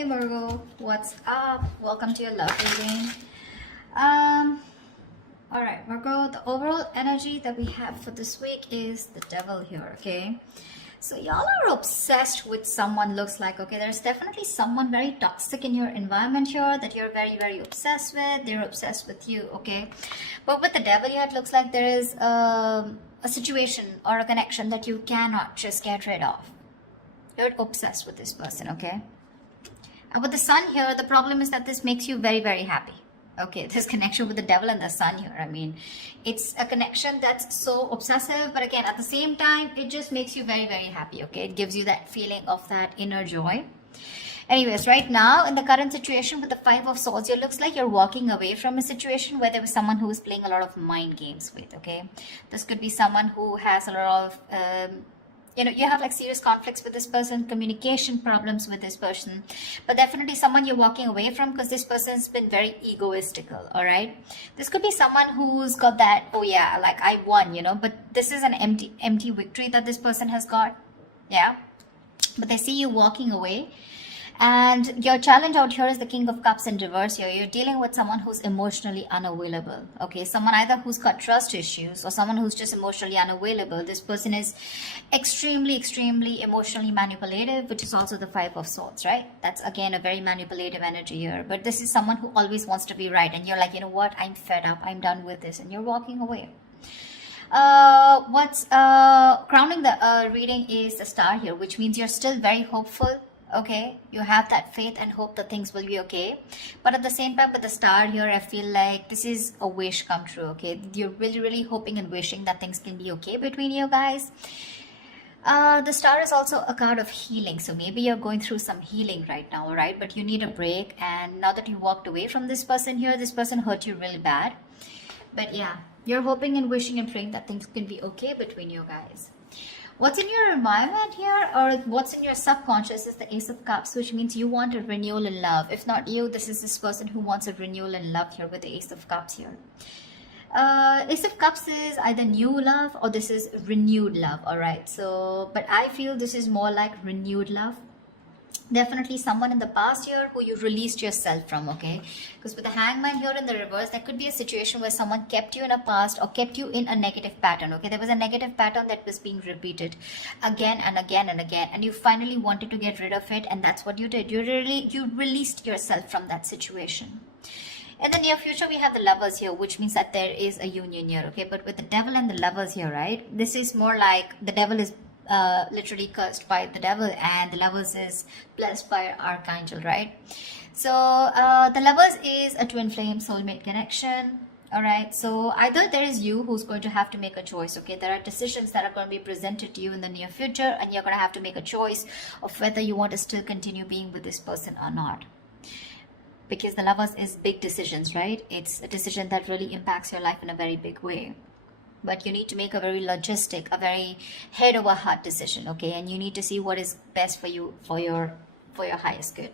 Hey Virgo, what's up? Welcome to your love reading. All right, Virgo, the overall energy that we have for this week is the devil here, okay? So y'all are obsessed with someone, looks like, okay? There's definitely someone very toxic in your environment here that you're very, very obsessed with. They're obsessed with you, okay? But with the devil here, it looks like there is a situation or a connection that you cannot just get rid of. You're obsessed with this person, okay? With the sun here, the problem is that this makes you very, very happy. Okay, this connection with the devil and the sun here. I mean, it's a connection that's so obsessive, but again, at the same time, it just makes you very, very happy. Okay, it gives you that feeling of that inner joy. Anyways, right now, in the current situation with the Five of Swords, it looks like you're walking away from a situation where there was someone who was playing a lot of mind games with, okay? This could be someone who has a lot of... you have like serious conflicts with this person, communication problems with this person, but definitely someone you're walking away from because this person's been very egoistical. All right, this could be someone who's got that, oh yeah, like I won, but this is an empty victory that this person has got. Yeah, but they see you walking away. And your challenge out here is the King of Cups in reverse here. You're dealing with someone who's emotionally unavailable. Okay, someone either who's got trust issues or someone who's just emotionally unavailable. This person is extremely, extremely emotionally manipulative, which is also the Five of Swords, right? That's again a very manipulative energy here. But this is someone who always wants to be right. And you're like, you know what? I'm fed up. I'm done with this. And you're walking away. What's crowning the reading is the Star here, which means you're still very hopeful. Okay, you have that faith and hope that things will be okay, but at the same time with the Star here, I feel like this is a wish come true. Okay, you're really hoping and wishing that things can be okay between you guys. The Star is also a card of healing, so maybe you're going through some healing right now, right? But you need a break, and now that you walked away from this person here, this person hurt you really bad. But yeah, you're hoping and wishing and praying that things can be okay between you guys. What's in your environment here, or what's in your subconscious, is the Ace of Cups, which means you want a renewal in love. If not you, this is this person who wants a renewal in love here with the Ace of Cups here. Ace of Cups is either new love or this is renewed love, all right? So, but I feel this is more like renewed love. Definitely someone in the past here who you released yourself from, okay? Because with the Hangman here in the reverse, there could be a situation where someone kept you in a past or kept you in a negative pattern, okay? There was a negative pattern that was being repeated again and again and again, and you finally wanted to get rid of it, and that's what you did. You released yourself from that situation. In the near future, we have the Lovers here, which means that there is a union here, okay? But with the Devil and the Lovers here, right? This is more like the Devil is literally cursed by the devil and the Lovers is blessed by Archangel, right? So the Lovers is a twin flame soulmate connection. All right, so either there is you who's going to have to make a choice, okay? There are decisions that are going to be presented to you in the near future, and you're going to have to make a choice of whether you want to still continue being with this person or not. Because the Lovers is big decisions, right? It's a decision that really impacts your life in a very big way. But you need to make a very logistic, a very head over heart decision, okay? And you need to see what is best for you, for your highest good.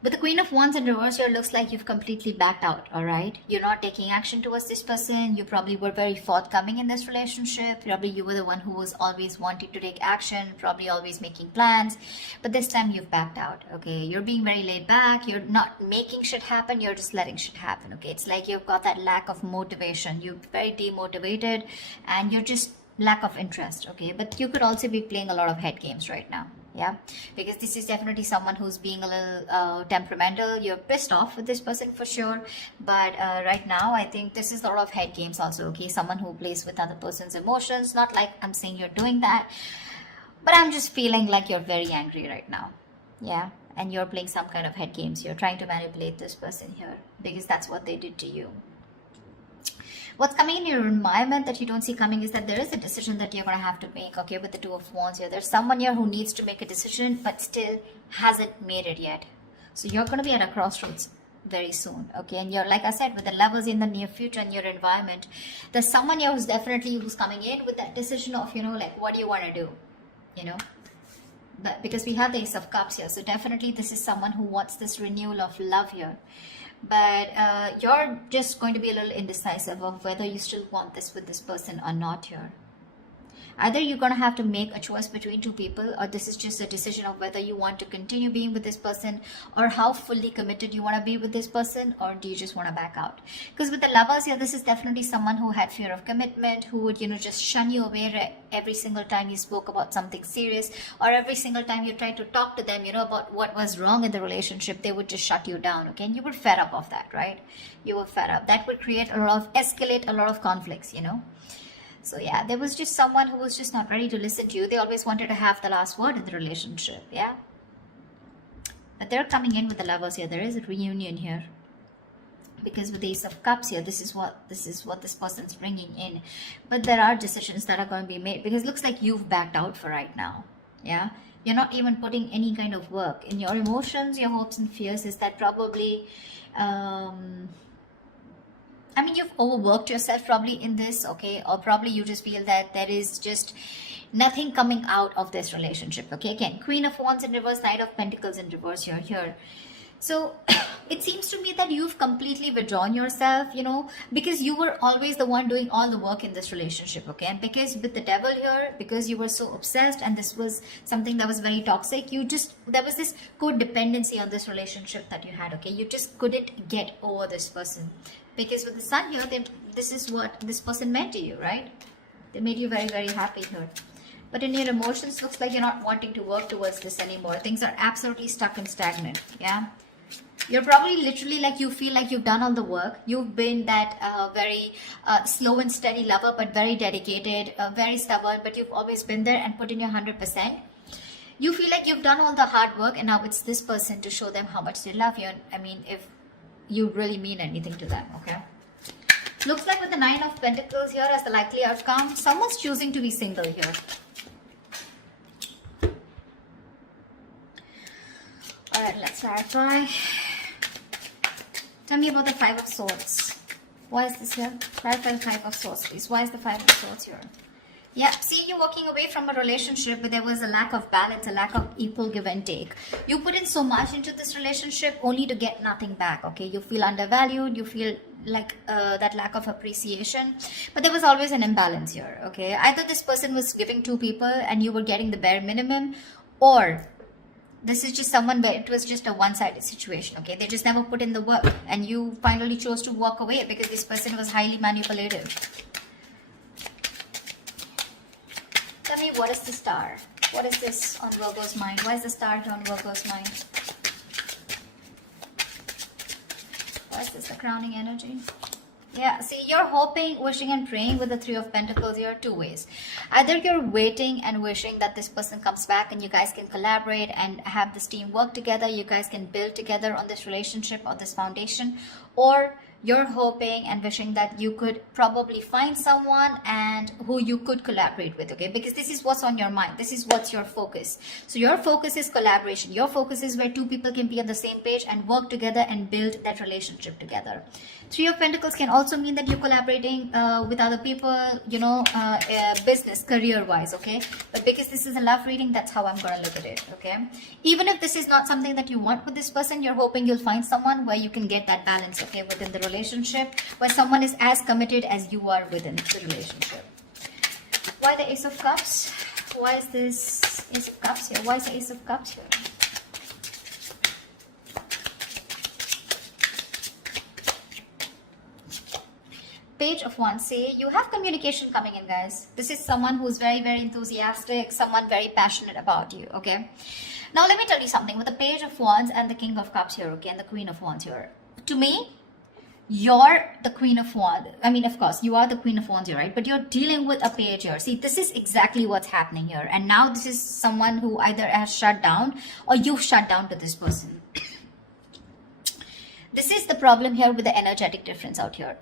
With the Queen of Wands in reverse here, looks like you've completely backed out, all right? You're not taking action towards this person. You probably were very forthcoming in this relationship. Probably you were the one who was always wanting to take action, probably always making plans. But this time you've backed out, okay? You're being very laid back. You're not making shit happen. You're just letting shit happen, okay? It's like you've got that lack of motivation. You're very demotivated and you're just lack of interest, okay? But you could also be playing a lot of head games right now. Yeah, because this is definitely someone who's being a little temperamental. You're pissed off with this person for sure. But right now, I think this is a lot of head games also, okay? Someone who plays with other person's emotions. Not like I'm saying you're doing that. But I'm just feeling like you're very angry right now. Yeah, and you're playing some kind of head games. You're trying to manipulate this person here because that's what they did to you. What's coming in your environment that you don't see coming is that there is a decision that you're going to have to make, okay, with the Two of Wands here. There's someone here who needs to make a decision but still hasn't made it yet. So you're going to be at a crossroads very soon, okay? And you're, like I said, with the Lovers in the near future in your environment, there's someone here who's coming in with that decision of, like, what do you want to do, But because we have the Ace of Cups here, so definitely this is someone who wants this renewal of love here. But you're just going to be a little indecisive of whether you still want this with this person or not here. Either you're going to have to make a choice between two people, or this is just a decision of whether you want to continue being with this person, or how fully committed you want to be with this person, or do you just want to back out? Because with the lovers here, this is definitely someone who had fear of commitment, who would, just shun you away every single time you spoke about something serious, or every single time you tried to talk to them, about what was wrong in the relationship. They would just shut you down, okay? And you were fed up of that, right? You were fed up. That would create escalate a lot of conflicts, So yeah, there was just someone who was just not ready to listen to you. They always wanted to have the last word in the relationship, yeah? But they're coming in with the lovers here. There is a reunion here. Because with the Ace of Cups here, this is what this person's bringing in. But there are decisions that are going to be made, because it looks like you've backed out for right now, yeah? You're not even putting any kind of work in your emotions, your hopes and fears. Is that probably you've overworked yourself probably in this, okay? Or probably you just feel that there is just nothing coming out of this relationship, okay? Again, Queen of Wands in reverse, Knight of Pentacles in reverse here. So it seems to me that you've completely withdrawn yourself, because you were always the one doing all the work in this relationship, okay? And because with the devil here, because you were so obsessed and this was something that was very toxic, there was this codependency on this relationship that you had, okay? You just couldn't get over this person. Because with the Sun here, this is what this person meant to you, right? They made you very, very happy here. But in your emotions, looks like you're not wanting to work towards this anymore. Things are absolutely stuck and stagnant, yeah? You're probably literally like, you feel like you've done all the work. You've been that very slow and steady lover, but very dedicated, very stubborn, but you've always been there and put in your 100%. You feel like you've done all the hard work, and now it's this person to show them how much they love you. And if you really mean anything to them, okay? Looks like with the Nine of Pentacles here as the likely outcome, someone's choosing to be single here. Alright, let's clarify. Tell me about the Five of Swords. Why is this here? Clarify the Five of Swords, please. Why is the Five of Swords here? Yeah, see, you're walking away from a relationship, but there was a lack of balance, a lack of equal give and take. You put in so much into this relationship only to get nothing back, okay? You feel undervalued, you feel like that lack of appreciation, but there was always an imbalance here, okay? Either this person was giving two people and you were getting the bare minimum, or this is just someone where it was just a one-sided situation, okay? They just never put in the work, and you finally chose to walk away because this person was highly manipulative. Tell me, what is the Star? What is this on Virgo's mind? Why is the Star here on Virgo's mind? Why is this the crowning energy? Yeah, see, you're hoping, wishing and praying with the Three of Pentacles here two ways. Either you're waiting and wishing that this person comes back and you guys can collaborate and have this team work together. You guys can build together on this relationship or this foundation. Or you're hoping and wishing that you could probably find someone and who you could collaborate with, okay? Because this is what's on your mind. This is what's your focus. So your focus is collaboration. Your focus is where two people can be on the same page and work together and build that relationship together. Three of Pentacles can also mean that you're collaborating with other people, business, career-wise, okay? But because this is a love reading, that's how I'm going to look at it, okay? Even if this is not something that you want with this person, you're hoping you'll find someone where you can get that balance, okay, within the relationship, where someone is as committed as you are within the relationship. Why the Ace of Cups? Why is this Ace of Cups here? Why is the Ace of Cups here? Page of Wands. Say you have communication coming in, guys. This is someone who's very, very enthusiastic, someone very passionate about you, okay? Now let me tell you something. With the Page of Wands and the King of Cups here, okay, and the Queen of Wands here, to me, you're the Queen of Wands. I mean, of course, you are the Queen of Wands here, right? But you're dealing with a page here. See, this is exactly what's happening here. And now this is someone who either has shut down or you've shut down to this person. This is the problem here with the energetic difference out here.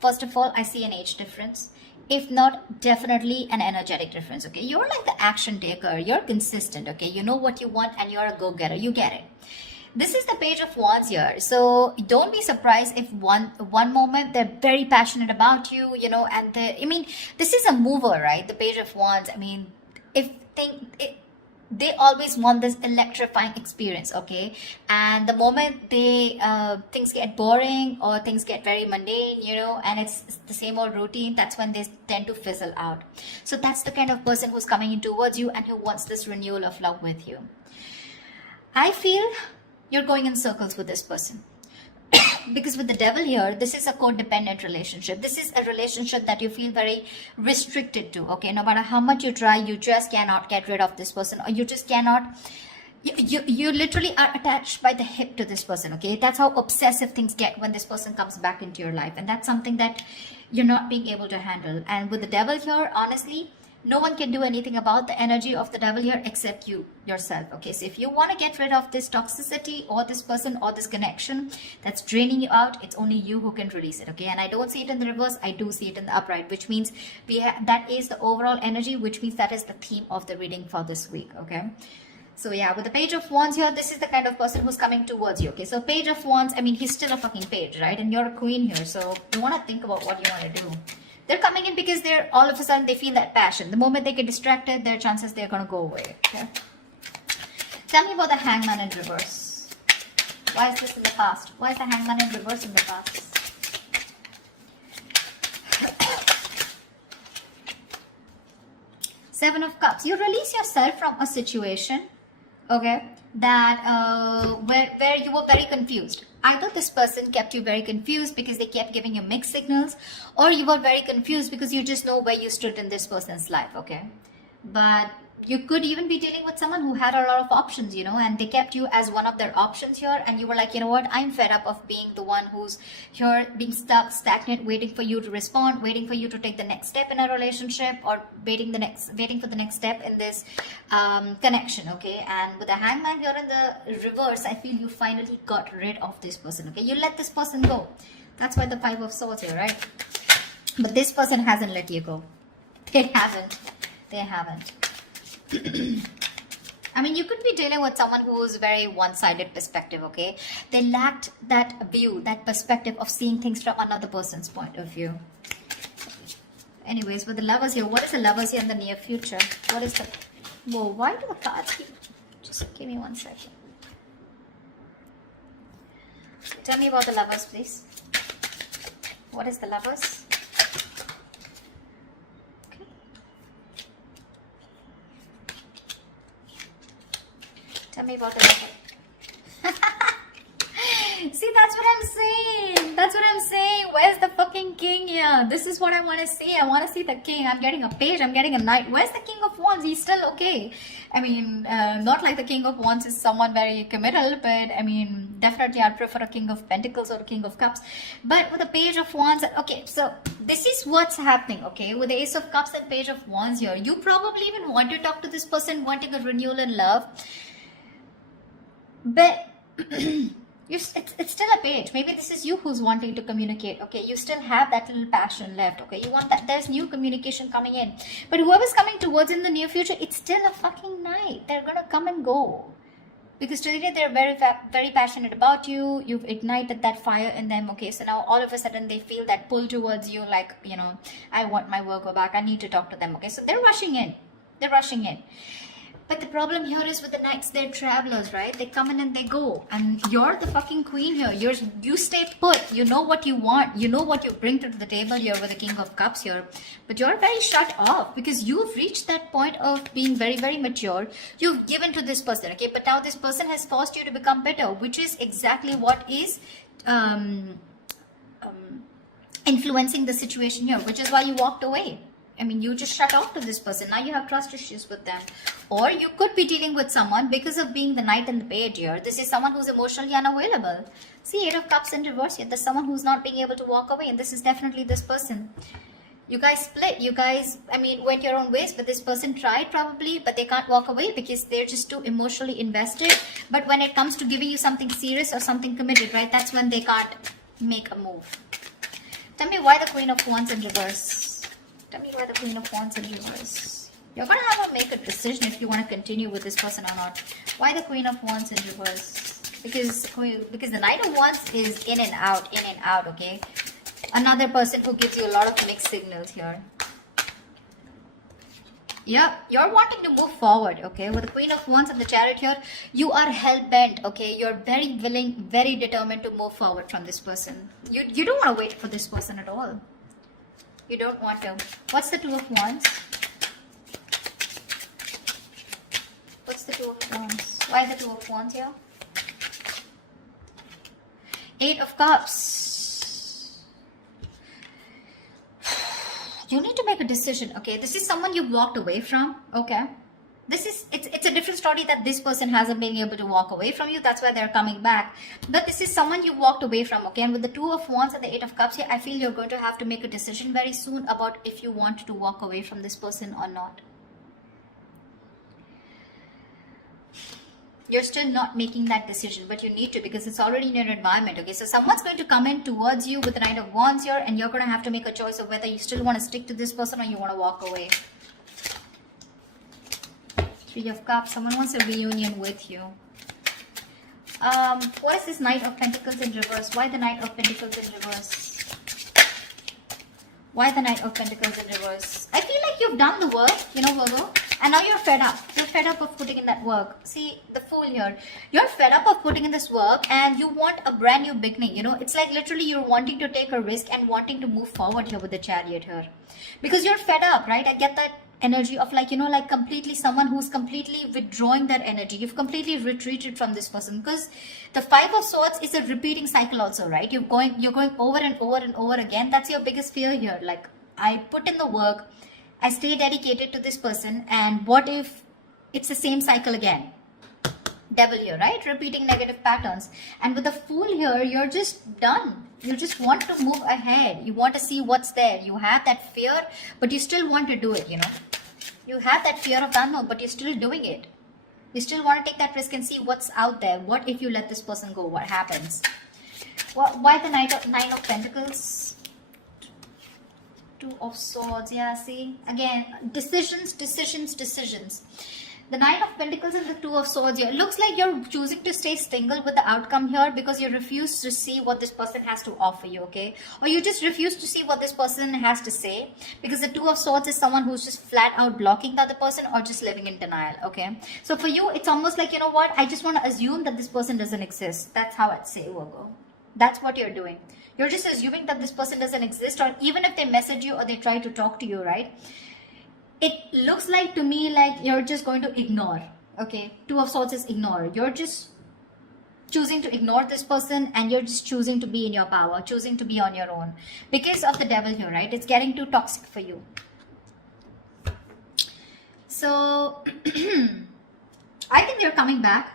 First of all, I see an age difference. If not, definitely an energetic difference, okay? You're like the action taker. You're consistent, okay? You know what you want and you're a go-getter. You get it. This is the Page of Wands here. So don't be surprised if one moment they're very passionate about you, and this is a mover, right? The Page of Wands. I mean, they always want this electrifying experience, okay? And the moment they things get boring or things get very mundane, you know, and it's the same old routine, that's when they tend to fizzle out. So that's the kind of person who's coming in towards you and who wants this renewal of love with you. I feel you're going in circles with this person. Because with the devil here, this is a codependent relationship. This is a relationship that you feel very restricted to, okay? No matter how much you try, you just cannot get rid of this person, or you just cannot, you literally are attached by the hip to this person, okay? That's how obsessive things get when this person comes back into your life. And that's something that you're not being able to handle. And with the devil here, honestly, no one can do anything about the energy of the devil here except you yourself, okay? So if you want to get rid of this toxicity or this person or this connection that's draining you out, it's only you who can release it, okay? And I don't see it in the reverse, I do see it in the upright, which means that is the overall energy, which means that is the theme of the reading for this week, okay? So yeah, with the Page of Wands here, this is the kind of person who's coming towards you, okay? So Page of Wands, I mean, he's still a fucking page, right? And you're a queen here, so you want to think about what you want to do. They're coming in because they're all of a sudden they feel that passion. The moment they get distracted, their chances they're going to go away. Okay? Tell me about the Hangman in reverse. Why is this in the past? Why is the Hangman in reverse in the past? Seven of Cups. You release yourself from a situation, okay, that where you were very confused. Either this person kept you very confused because they kept giving you mixed signals, or you were very confused because you just know where you stood in this person's life, okay? But you could even be dealing with someone who had a lot of options, you know, and they kept you as one of their options here, and you were like, you know what, I'm fed up of being the one who's here being stuck, stagnant, waiting for you to respond, waiting for you to take the next step in a relationship, or waiting for the next step in this connection, okay? And with the Hangman here in the reverse, I feel you finally got rid of this person, okay? You let this person go. That's why the Five of Swords here, right? But this person hasn't let you go. They haven't. I mean, you could be dealing with someone who's very one-sided perspective, okay? They lacked that view, that perspective of seeing things from another person's point of view. Anyways, with the Lovers here, what is the Lovers here in the near future? What is the... Whoa, why do the cards keep... Just give me 1 second. Tell me about the Lovers, please. What is the Lovers? Tell me about the Lover. See, that's what I'm saying. That's what I'm saying. Where's the fucking king here? This is what I want to see. I want to see the king. I'm getting a page. I'm getting a knight. Where's the King of Wands? He's still okay. I mean, not like the King of Wands is someone very committal, but I mean, definitely I'd prefer a King of Pentacles or a King of Cups. But with the Page of Wands, okay, so this is what's happening, okay? With the Ace of Cups and Page of Wands here, you probably even want to talk to this person, wanting a renewal in love. But it's still a page. Maybe this is you who's wanting to communicate, okay? You still have that little passion left, okay? You want that, there's new communication coming in. But whoever's coming towards in the near future, it's still a fucking night. They're gonna come and go. Because today they're very passionate about you. You've ignited that fire in them, okay? So now all of a sudden they feel that pull towards you, like, you know, I want my Virgo back. I need to talk to them, okay? So they're rushing in. They're rushing in. But the problem here is with the Knights, they're travelers, right? They come in and they go. And you're the fucking queen here. You stay put. You know what you want. You know what you bring to the table here with the King of Cups here. But you're very shut off because you've reached that point of being very, very mature. You've given to this person, okay? But now this person has forced you to become bitter, which is exactly what is influencing the situation here, which is why you walked away. I mean, you just shut off to this person. Now you have trust issues with them. Or you could be dealing with someone because of being the Knight and the Page here. This is someone who's emotionally unavailable. See, Eight of Cups in reverse here. There's someone who's not being able to walk away. And this is definitely this person. You guys split. You guys, I mean, went your own ways. But this person tried probably. But they can't walk away because they're just too emotionally invested. But when it comes to giving you something serious or something committed, right? That's when they can't make a move. Tell me why the Queen of Wands in reverse. Tell me why the Queen of Wands in reverse. You're going to have to make a decision if you want to continue with this person or not. Why the Queen of Wands in reverse? Because the Knight of Wands is in and out, okay? Another person who gives you a lot of mixed signals here. Yeah, you're wanting to move forward, okay? With the Queen of Wands and the Chariot here, you are hell-bent, okay? You're very willing, very determined to move forward from this person. You don't want to wait for this person at all. You don't want to. What's the Two of Wands? What's the Two of Wands? Why the Two of Wands here? Eight of Cups. You need to make a decision, okay? This is someone you walked away from, okay? It's a different story that this person hasn't been able to walk away from you. That's why they're coming back. But this is someone you walked away from, okay? And with the Two of Wands and the Eight of Cups here, I feel you're going to have to make a decision very soon about if you want to walk away from this person or not. You're still not making that decision, but you need to, because it's already in your environment, okay? So someone's going to come in towards you with the Knight of Wands here, and you're going to have to make a choice of whether you still want to stick to this person or you want to walk away. Three of Cups. Someone wants a reunion with you. What is this Knight of Pentacles in reverse? Why the Knight of Pentacles in reverse? Why the Knight of Pentacles in reverse? I feel like you've done the work, you know, Virgo. And now you're fed up. You're fed up of putting in that work. See, the Fool here. You're fed up of putting in this work and you want a brand new beginning. You know, it's like literally you're wanting to take a risk and wanting to move forward here with the Chariot here. Because you're fed up, right? I get that energy of like, you know, like completely someone who's completely withdrawing that energy. You've completely retreated from this person, because the Five of Swords is a repeating cycle also, right? You're going over and over and over again. That's your biggest fear here. Like, I put in the work, I stay dedicated to this person, and what if it's the same cycle again? Devil here, right? Repeating negative patterns. And with the Fool here, you're just done. You just want to move ahead. You want to see what's there. You have that fear, but you still want to do it, you know. You have that fear of the unknown, but you're still doing it. You still want to take that risk and see what's out there. What if you let this person go? What happens? Why the Nine of Pentacles? Two of Swords. Yeah, see? Again, decisions. The Nine of Pentacles and the Two of Swords here. Looks like you're choosing to stay single with the outcome here because you refuse to see what this person has to offer you, okay? Or you just refuse to see what this person has to say, because the Two of Swords is someone who's just flat out blocking the other person or just living in denial, okay? So for you, it's almost like, you know what? I just want to assume that this person doesn't exist. That's how I'd say, Virgo. That's what you're doing. You're just assuming that this person doesn't exist, or even if they message you or they try to talk to you, right? It looks like to me like you're just going to ignore, okay? Two of Swords is ignore. You're just choosing to ignore this person, and you're just choosing to be in your power, choosing to be on your own. Because of the Devil here, right? It's getting too toxic for you. So, I think they're coming back.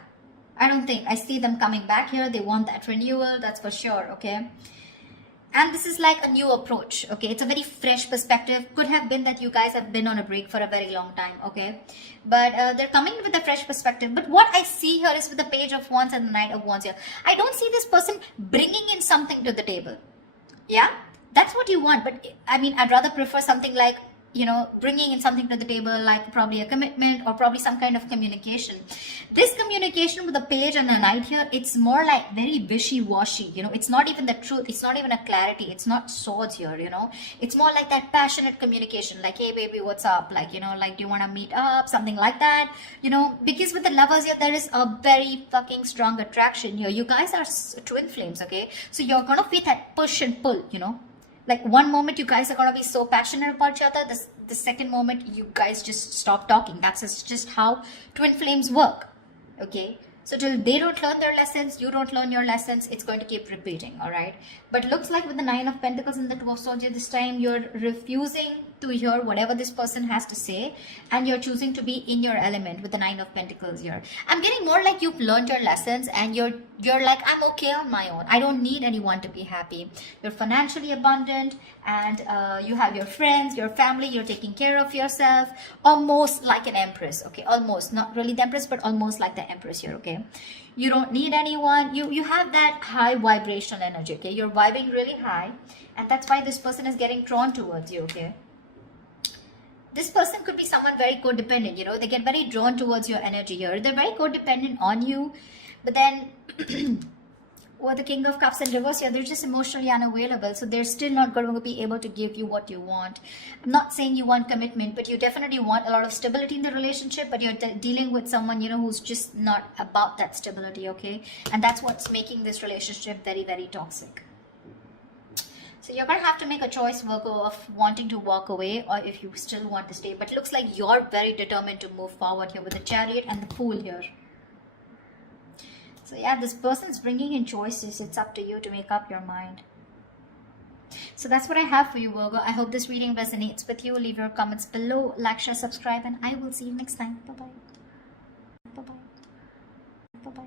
I don't think. I see them coming back here. They want that renewal, that's for sure, okay? And this is like a new approach, okay? It's a very fresh perspective. Could have been that you guys have been on a break for a very long time, okay? But they're coming with a fresh perspective. But what I see here is with the Page of Wands and the Knight of Wands here, I don't see this person bringing in something to the table. Yeah? That's what you want. But I mean, I'd rather prefer something like, you know, bringing in something to the table, like probably a commitment or probably some kind of communication. This communication with the Page and the Knight here, it's more like very wishy-washy, you know. It's not even the truth. It's not even a clarity. It's not swords here, you know. It's more like that passionate communication, like, hey baby, what's up? Like, you know, like, do you want to meet up? Something like that, you know. Because with the Lovers here, there is a very fucking strong attraction here. You guys are twin flames, okay? So you're gonna feel that push and pull, you know. Like, one moment you guys are going to be so passionate about each other, the second moment you guys just stop talking. That's just how twin flames work, okay? So till they don't learn their lessons, you don't learn your lessons, it's going to keep repeating, all right? But looks like with the Nine of Pentacles and the Two of Swords, this time you're refusing to hear whatever this person has to say, and you're choosing to be in your element with the Nine of Pentacles here. I'm getting more like you've learned your lessons, and you're like, I'm okay on my own. I don't need anyone to be happy. You're financially abundant, and you have your friends, your family, you're taking care of yourself, almost like an empress, okay? Almost, not really the empress, but almost like the empress here, okay? You don't need anyone. You have that high vibrational energy, okay? You're vibing really high, and that's why this person is getting drawn towards you, okay? This person could be someone very codependent, you know. They get very drawn towards your energy here. They're very codependent on you. But then, Or the King of Cups in reverse here, they're just emotionally unavailable. So they're still not going to be able to give you what you want. I'm not saying you want commitment, but you definitely want a lot of stability in the relationship, but you're dealing with someone, you know, who's just not about that stability, okay? And that's what's making this relationship very, very toxic. So you're going to have to make a choice, Virgo, of wanting to walk away or if you still want to stay. But it looks like you're very determined to move forward here with the Chariot and the Fool here. So yeah, this person's bringing in choices. It's up to you to make up your mind. So that's what I have for you, Virgo. I hope this reading resonates with you. Leave your comments below, like, share, subscribe, and I will see you next time. Bye-bye. Bye-bye. Bye-bye.